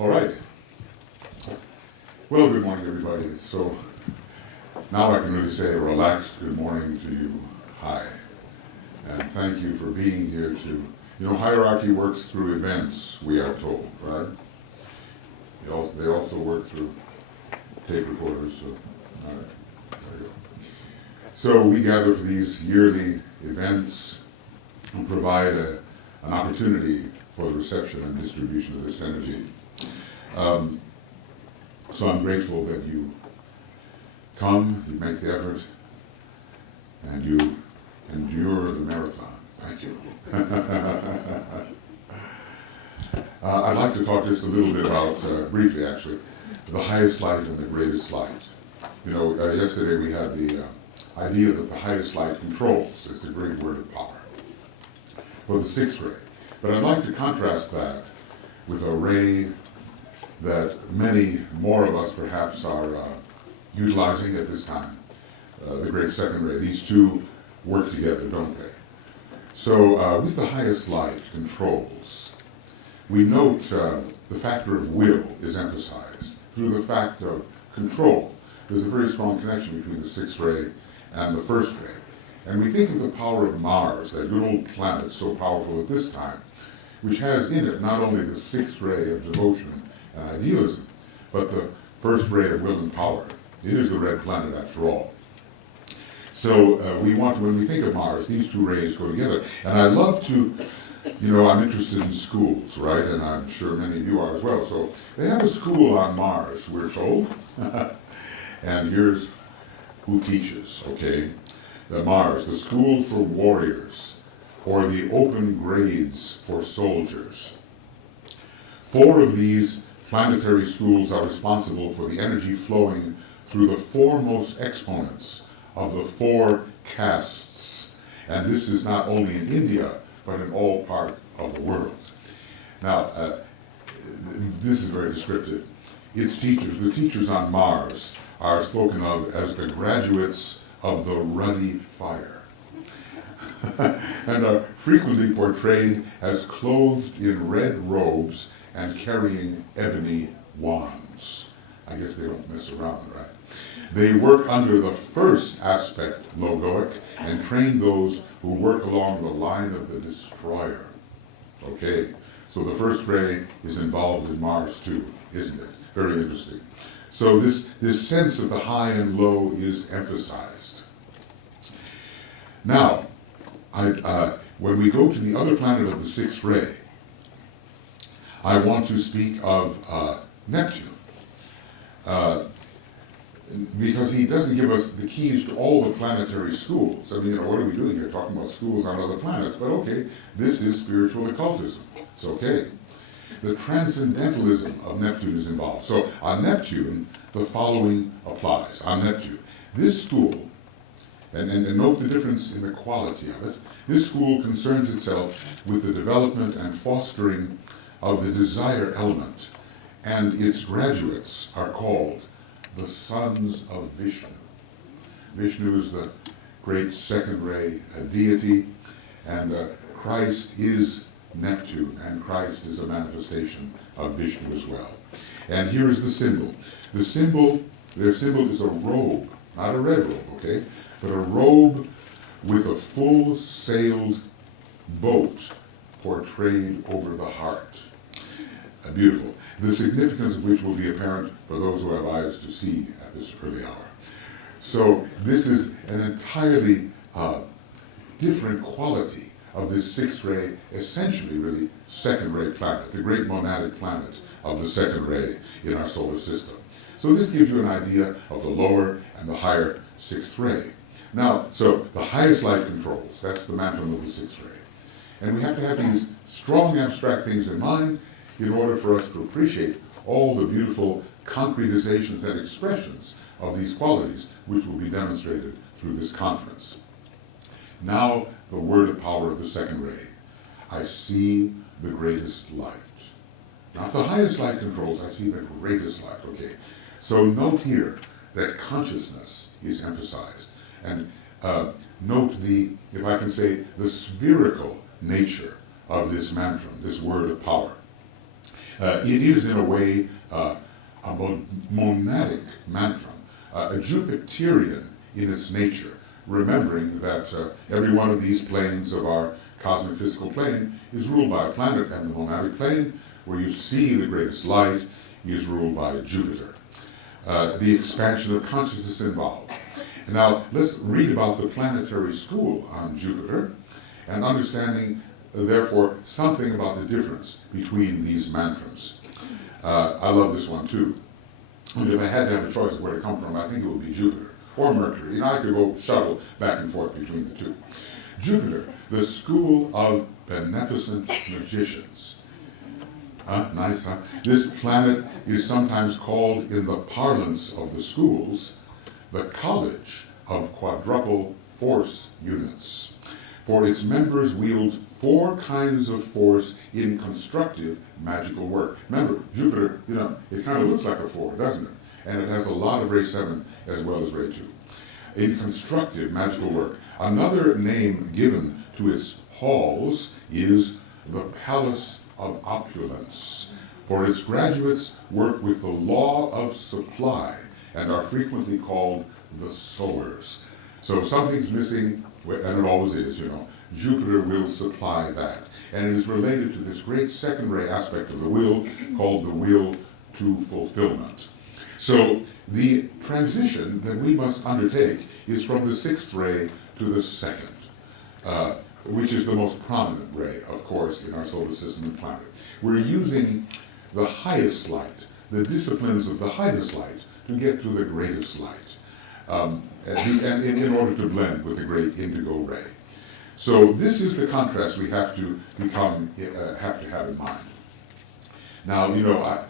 All right. Well, good morning, everybody. So now I can really say a relaxed good morning to you. Hi. And thank you for being here to, hierarchy works through events, we are told, right? They also work through tape recorders. So, all right, there you go. So we gather for these yearly events and provide an opportunity for the reception and distribution of this energy. So I'm grateful that you come, you make the effort, and you endure the marathon. Thank you. I'd like to talk just a little bit about, briefly actually, the highest light and the greatest light. Yesterday we had the idea that the highest light controls. It's a great word of power for the sixth ray. But I'd like to contrast that with a ray that many more of us perhaps are utilizing at this time, the great second ray. These two work together, don't they? So with the highest light controls, we note the factor of will is emphasized. Through the fact of control, there's a very strong connection between the sixth ray and the first ray. And we think of the power of Mars, that good old planet so powerful at this time, which has in it not only the sixth ray of devotion and idealism, but the first ray of will and power. It is the red planet after all. So when we think of Mars, these two rays go together. And I love to, I'm interested in schools, right? And I'm sure many of you are as well. So they have a school on Mars, we're told. And here's who teaches, okay? The Mars, the School for Warriors, or the Open Grades for Soldiers. 4 of these planetary schools are responsible for the energy flowing through the foremost exponents of the 4 castes. And this is not only in India, but in all parts of the world. Now, this is very descriptive. Its teachers, the teachers on Mars, are spoken of as the graduates of the ruddy fire, and are frequently portrayed as clothed in red robes and carrying ebony wands. I guess they don't mess around, right? They work under the first aspect, logoic, and train those who work along the line of the destroyer. Okay, so the first ray is involved in Mars too, isn't it? Very interesting. So this sense of the high and low is emphasized. Now, when we go to the other planet of the sixth ray, I want to speak of Neptune, because he doesn't give us the keys to all the planetary schools. I mean, what are we doing here, talking about schools on other planets? But okay, this is spiritual occultism. It's okay. The transcendentalism of Neptune is involved. So on Neptune, the following applies. On Neptune, this school, and note the difference in the quality of it, this school concerns itself with the development and fostering of the desire element, and its graduates are called the sons of Vishnu. Vishnu is the great second ray deity, and Christ is Neptune, and Christ is a manifestation of Vishnu as well. And here is the symbol. Their symbol is a robe, not a red robe, okay, but a robe with a full-sailed boat portrayed over the heart. Beautiful. The significance of which will be apparent for those who have eyes to see at this early hour. So this is an entirely different quality of this sixth ray, essentially really second ray planet, the great monadic planet of the second ray in our solar system. So this gives you an idea of the lower and the higher sixth ray. Now, so the highest light controls, that's the mantle of the sixth ray. And we have to have these strong abstract things in mind in order for us to appreciate all the beautiful concretizations and expressions of these qualities, which will be demonstrated through this conference. Now, the word of power of the second ray. I see the greatest light. Not the highest light controls, I see the greatest light, okay? So note here that consciousness is emphasized. And note the, if I can say, the spherical nature of this mantra, this word of power. It is, in a way, a monadic mantra, a Jupiterian in its nature, remembering that every one of these planes of our cosmic physical plane is ruled by a planet, and the monadic plane, where you see the greatest light, is ruled by Jupiter. The expansion of consciousness involved. And now, let's read about the planetary school on Jupiter, and understanding, therefore, something about the difference between these mantras. I love this one, too. And if I had to have a choice of where to come from, I think it would be Jupiter or Mercury. You know, I could go shuttle back and forth between the two. Jupiter, the school of beneficent magicians. Nice, huh? This planet is sometimes called, in the parlance of the schools, the College of Quadruple Force Units. For its members wield 4 kinds of force in constructive magical work. Remember, Jupiter, you know, it kind of looks like a 4, doesn't it? And it has a lot of ray 7 as well as ray 2. In constructive magical work. Another name given to its halls is the Palace of Opulence, for its graduates work with the law of supply and are frequently called the sowers. So if something's missing, and it always is, you know, Jupiter will supply that. And it is related to this great second ray aspect of the will called the will to fulfillment. So the transition that we must undertake is from the 6th ray to the 2nd, which is the most prominent ray, of course, in our solar system and planet. We're using the highest light, the disciplines of the highest light, to get to the greatest light, and in order to blend with the great indigo ray. So this is the contrast we have to have in mind. Now, you know,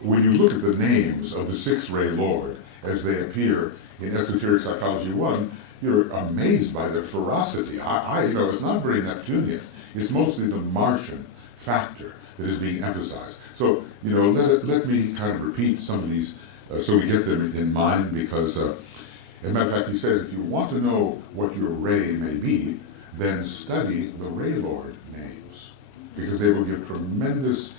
when you look at the names of the 6th ray Lord as they appear in Esoteric Psychology 1, you're amazed by their ferocity. You know, it's not very Neptunian. It's mostly the Martian factor that is being emphasized. So, you know, let me kind of repeat some of these so we get them in mind, because, as a matter of fact, he says, if you want to know what your ray may be, then study the Ray Lord names, because they will give tremendous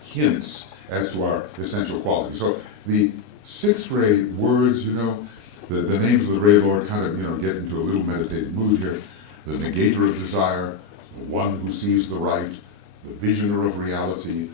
hints as to our essential quality. So the 6th ray words, you know, the names of the Ray Lord kind of, you know, get into a little meditative mood here. The negator of desire, the one who sees the right, the visioner of reality,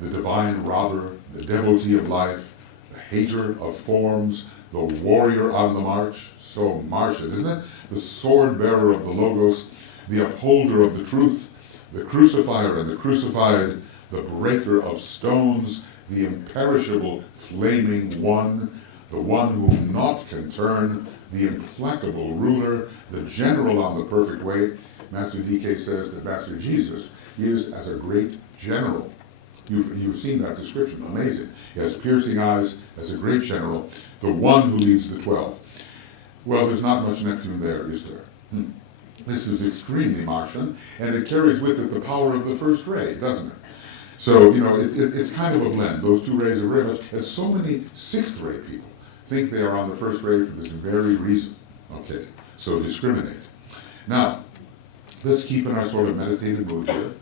the divine robber, the devotee of life, the hater of forms, the warrior on the march, so Martian, isn't it? The sword bearer of the Logos, the upholder of the truth, the crucifier and the crucified, the breaker of stones, the imperishable flaming one, the one whom naught can turn, the implacable ruler, the general on the perfect way. Master DK says that Master Jesus is as a great general. You've seen that description, amazing. He has piercing eyes as a great general, the one who leads the 12. Well, there's not much Neptune there, is there? This is extremely Martian, and it carries with it the power of the first ray, doesn't it? So, you know, it's kind of a blend. Those 2 rays are very much, as so many 6th ray people think they are on the first ray for this very reason. Okay, so discriminate. Now, let's keep in our sort of meditative mood here.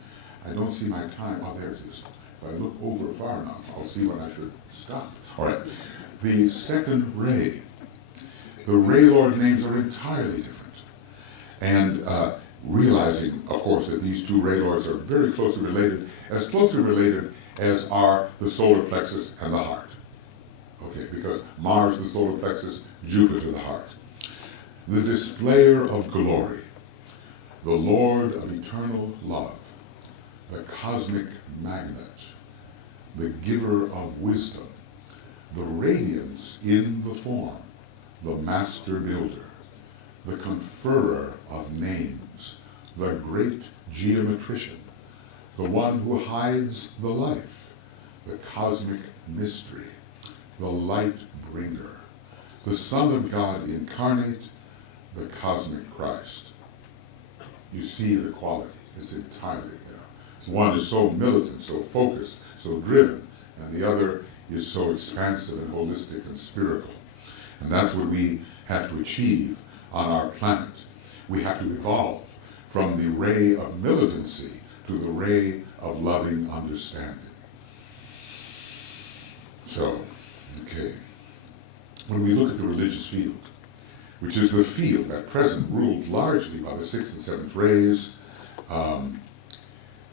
I don't see my time. Oh, there it is. If I look over far enough, I'll see when I should stop. All right, the 2nd ray. The Ray Lord names are entirely different. And realizing, of course, that these 2 Ray Lords are very closely related as are the solar plexus and the heart. Okay, because Mars, the solar plexus, Jupiter, the heart. The displayer of glory, the Lord of eternal love, the cosmic magnet, the giver of wisdom, the radiance in the form, the master builder, the conferrer of names, the great geometrician, the one who hides the life, the cosmic mystery, the light bringer, the Son of God incarnate, the cosmic Christ. You see the quality. It's entirely there. One is so militant, so focused, so driven, and the other is so expansive and holistic and spiritual. And that's what we have to achieve on our planet. We have to evolve from the ray of militancy to the ray of loving understanding. So, okay. When we look at the religious field, which is the field at present ruled largely by the 6th and 7th rays,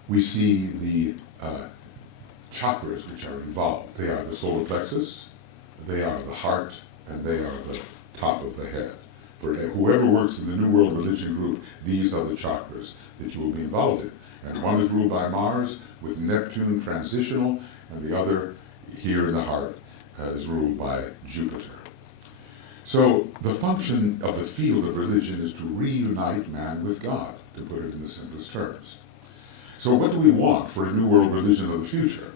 we see the chakras which are involved. They are the solar plexus, they are the heart, and they are the top of the head. For whoever works in the New World Religion group, these are the chakras that you will be involved in. And one is ruled by Mars, with Neptune transitional, and the other, here in the heart, is ruled by Jupiter. So the function of the field of religion is to reunite man with God, to put it in the simplest terms. So what do we want for a New World religion of the future?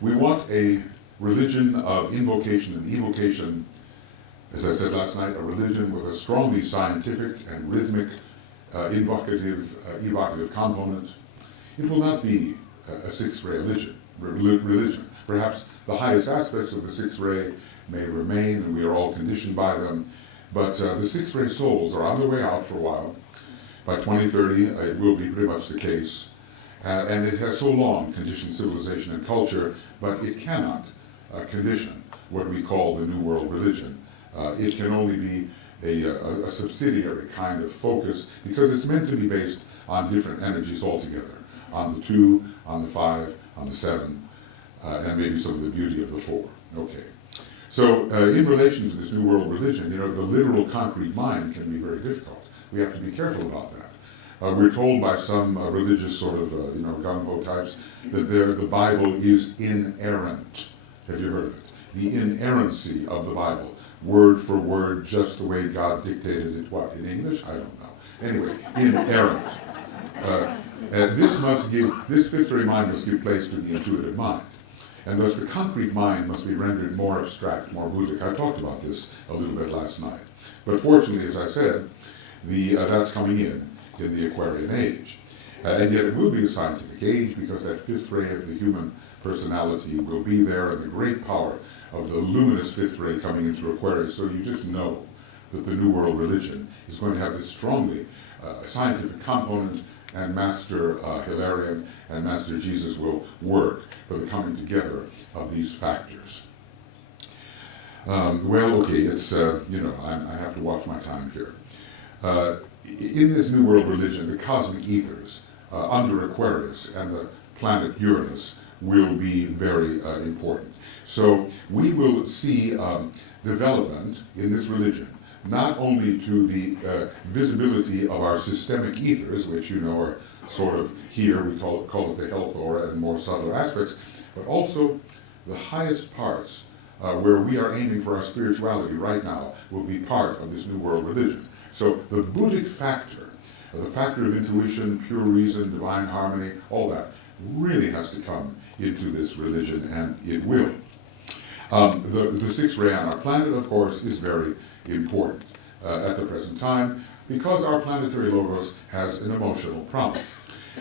We want a religion of invocation and evocation, as I said last night, a religion with a strongly scientific and rhythmic evocative component. It will not be a sixth-ray religion. Perhaps the highest aspects of the sixth ray may remain, and we are all conditioned by them, but the sixth-ray souls are on their way out for a while. By 2030, it will be pretty much the case. And it has so long conditioned civilization and culture, but it cannot condition what we call the New World religion. It can only be a subsidiary kind of focus, because it's meant to be based on different energies altogether, on the 2, on the 5, on the 7, and maybe some of the beauty of the 4. Okay. So in relation to this New World religion, the literal concrete mind can be very difficult. We have to be careful about that. We're told by some religious sort of, gung-ho types that the Bible is inerrant. Have you heard of it? The inerrancy of the Bible, word for word, just the way God dictated it. What, in English? I don't know. Anyway, inerrant. This fifth-ray mind must give place to the intuitive mind. And thus the concrete mind must be rendered more abstract, more Buddhic. I talked about this a little bit last night. But fortunately, as I said, that's coming in the Aquarian age. And yet it will be a scientific age, because that fifth ray of the human personality will be there, and the great power of the luminous fifth ray coming into Aquarius. So you just know that the New World religion is going to have this strongly scientific component, and Master Hilarion and Master Jesus will work for the coming together of these factors. Well, okay, it's, I have to watch my time here. In this New World religion, the cosmic ethers under Aquarius and the planet Uranus will be very important. So we will see development in this religion, not only to the visibility of our systemic ethers, which are sort of here, we call it the health aura and more subtle aspects, but also the highest parts where we are aiming for our spirituality right now will be part of this New World religion. So the Buddhic factor, the factor of intuition, pure reason, divine harmony, all that really has to come into this religion, and it will. The sixth ray on our planet, of course, is very important at the present time, because our planetary logos has an emotional problem.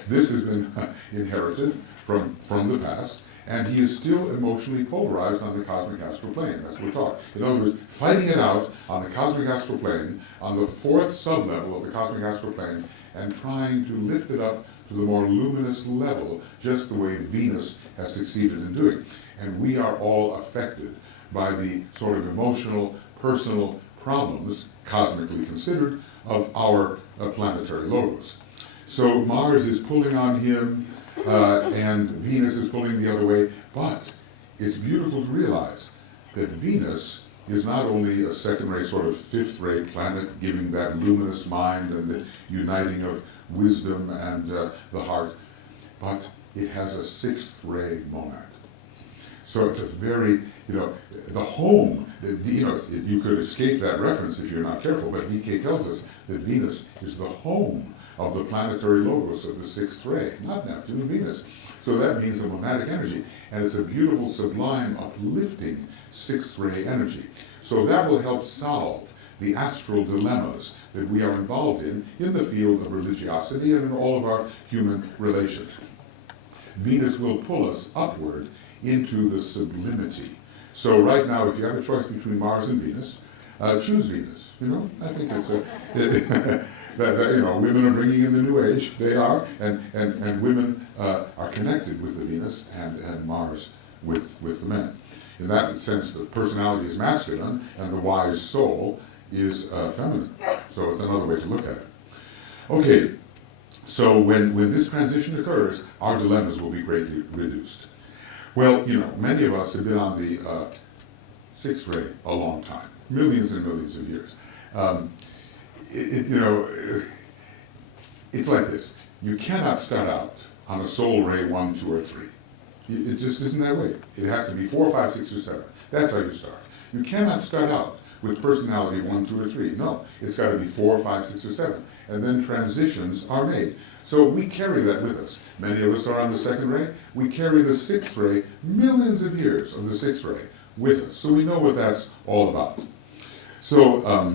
This has been inherited from the past, and he is still emotionally polarized on the cosmic astral plane. That's what we're talking. In other words, fighting it out on the cosmic astral plane, on the fourth sublevel of the cosmic astral plane, and trying to lift it up to the more luminous level, just the way Venus has succeeded in doing. And we are all affected by the sort of emotional, personal problems, cosmically considered, of our planetary logos. So Mars is pulling on him, and Venus is pulling the other way, but it's beautiful to realize that Venus is not only a second-ray, sort of fifth-ray planet, giving that luminous mind and the uniting of wisdom and the heart, but it has a sixth-ray monad. So it's a very, the home, you could escape that reference if you're not careful, but DK tells us that Venus is the home of the planetary logos of the sixth ray, not Neptune, Venus. So that means a monadic energy, and it's a beautiful, sublime, uplifting sixth ray energy. So that will help solve the astral dilemmas that we are involved in the field of religiosity and in all of our human relations. Venus will pull us upward into the sublimity. So right now, if you have a choice between Mars and Venus, choose Venus. I think it's women are bringing in the new age. They are, and women are connected with the Venus, and Mars with the men. In that sense, the personality is masculine, and the wise soul is feminine. So it's another way to look at it. Okay, so when this transition occurs, our dilemmas will be greatly reduced. Well, you know, many of us have been on the sixth ray a long time, millions and millions of years. It's like this. You cannot start out on a soul ray 1, 2, or 3. It just isn't that way. It has to be 4, 5, 6, or 7. That's how you start. You cannot start out with personality 1, 2, or 3. No, it's got to be 4, 5, 6, or 7. And then transitions are made. So we carry that with us. Many of us are on the second ray. We carry the sixth ray, millions of years of the sixth ray with us. So we know what that's all about. So,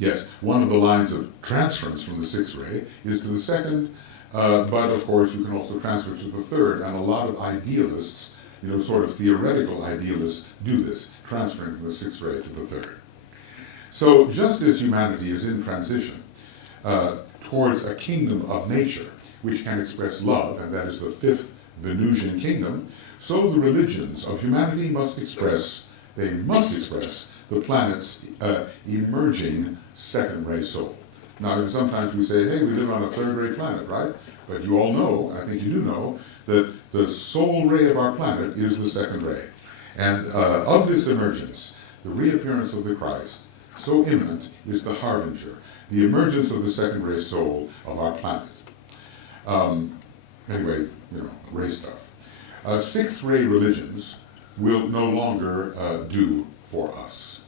yes, one of the lines of transference from the sixth ray is to the second, but of course you can also transfer to the third, and a lot of idealists, you know, sort of theoretical idealists do this, transferring from the sixth ray to the third. So just as humanity is in transition towards a kingdom of nature, which can express love, and that is the fifth Venusian kingdom, so the religions of humanity must express the planet's emerging second ray soul. Now, sometimes we say, hey, we live on a third ray planet, right? But you all know, I think you do know, that the soul ray of our planet is the second ray. And of this emergence, the reappearance of the Christ, so imminent, is the harbinger, the emergence of the second ray soul of our planet. Anyway, you know, ray stuff. Sixth ray religions will no longer do for us.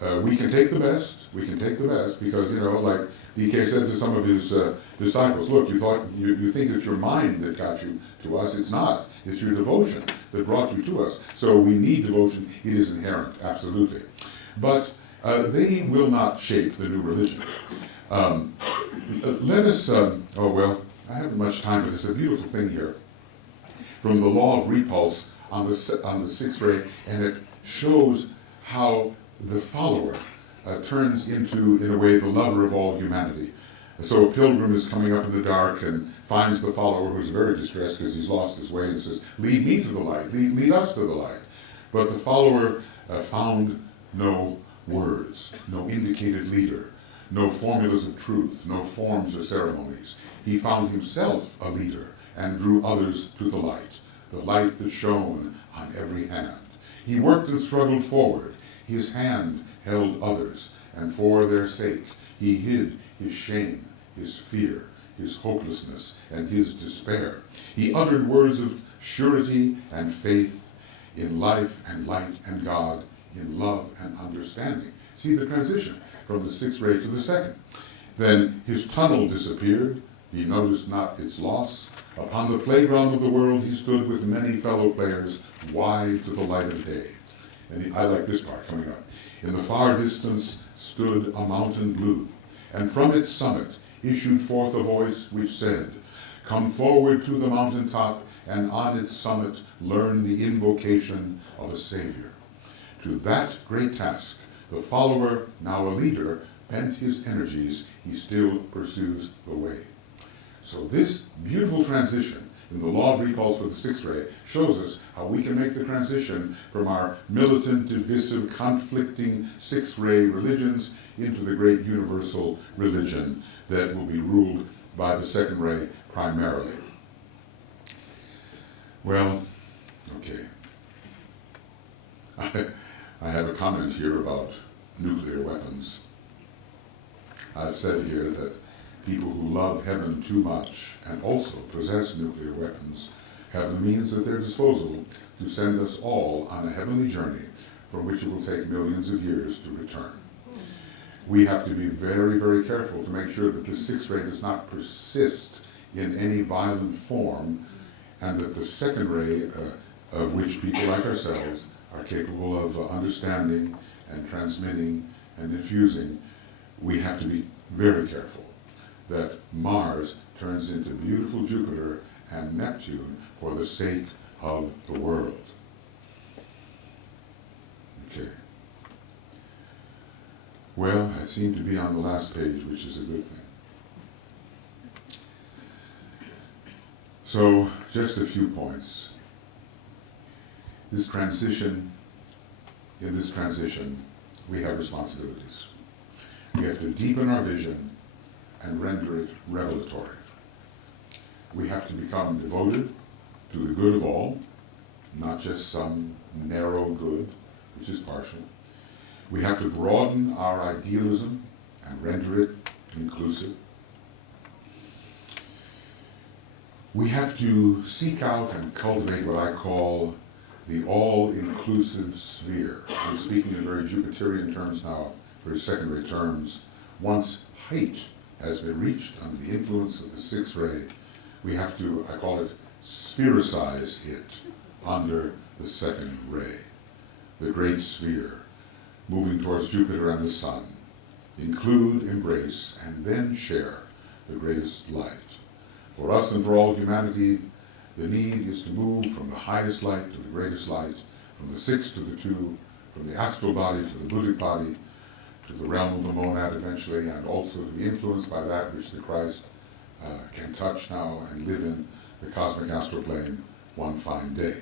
We can take the best, because, you know, like DK said to some of his disciples, look, you think it's your mind that got you to us. It's not. It's your devotion that brought you to us. So we need devotion. It is inherent, absolutely. But they will not shape the new religion. Let us, oh well, I haven't much time, but there's a beautiful thing here from the law of repulse on the sixth ray, and it shows how the follower turns into, in a way, the lover of all humanity. So a pilgrim is coming up in the dark and finds the follower, who's very distressed because he's lost his way, and says, lead me to the light, lead us to the light. But the follower found no words, no indicated leader, no formulas of truth, no forms or ceremonies. He found himself a leader and drew others to the light that shone on every hand. He worked and struggled forward. His hand held others, and for their sake he hid his shame, his fear, his hopelessness, and his despair. He uttered words of surety and faith in life and light and God, in love and understanding. See the transition from the sixth ray to the second. Then his tunnel disappeared. He noticed not its loss. Upon the playground of the world he stood with many fellow players, wide to the light of day. And I like this part coming up. In the far distance stood a mountain blue, and from its summit issued forth a voice which said, come forward to the mountain top, and on its summit learn the invocation of a Savior. To that great task, the follower, now a leader, bent his energies. He still pursues the way. So this beautiful transition in the law of repulse for the sixth ray shows us how we can make the transition from our militant, divisive, conflicting sixth ray religions into the great universal religion that will be ruled by the second ray primarily. Well, okay. I have a comment here about nuclear weapons. I've said here that people who love heaven too much and also possess nuclear weapons have the means at their disposal to send us all on a heavenly journey from which it will take millions of years to return. We have to be very, very careful to make sure that the sixth ray does not persist in any violent form, and that the second ray, of which people like ourselves are capable of understanding and transmitting and infusing, we have to be very careful that Mars turns into beautiful Jupiter and Neptune for the sake of the world. Okay. Well, I seem to be on the last page, which is a good thing. So, just a few points. in this transition, we have responsibilities. We have to deepen our vision and render it revelatory. We have to become devoted to the good of all, not just some narrow good, which is partial. We have to broaden our idealism and render it inclusive. We have to seek out and cultivate what I call the all-inclusive sphere. I'm speaking in very Jupiterian terms now, very secondary terms. Once height has been reached under the influence of the sixth ray, we have to, I call it, sphericize it under the second ray, the great sphere, moving towards Jupiter and the sun. Include, embrace, and then share the greatest light. For us and for all humanity, the need is to move from the highest light to the greatest light, from the six to the two, from the astral body to the Buddhic body, to the realm of the monad eventually, and also to be influenced by that which the Christ can touch now and live in the cosmic astral plane one fine day.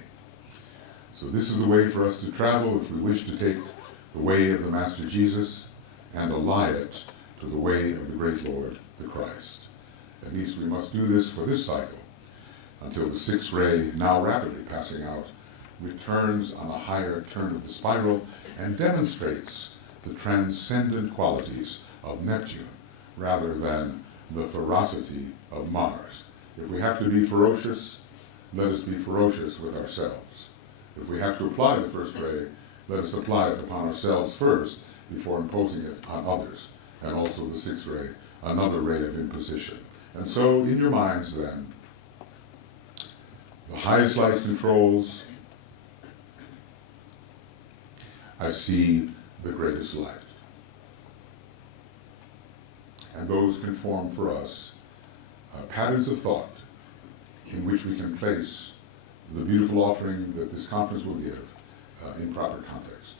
So this is the way for us to travel if we wish to take the way of the Master Jesus and ally it to the way of the great Lord, the Christ. At least we must do this for this cycle, until the sixth ray, now rapidly passing out, returns on a higher turn of the spiral and demonstrates the transcendent qualities of Neptune rather than the ferocity of Mars. If we have to be ferocious, let us be ferocious with ourselves. If we have to apply the first ray, let us apply it upon ourselves first before imposing it on others, and also the sixth ray, another ray of imposition. And so, in your minds then, the highest light controls, I see the greatest light. And those can form for us patterns of thought in which we can place the beautiful offering that this conference will give in proper context.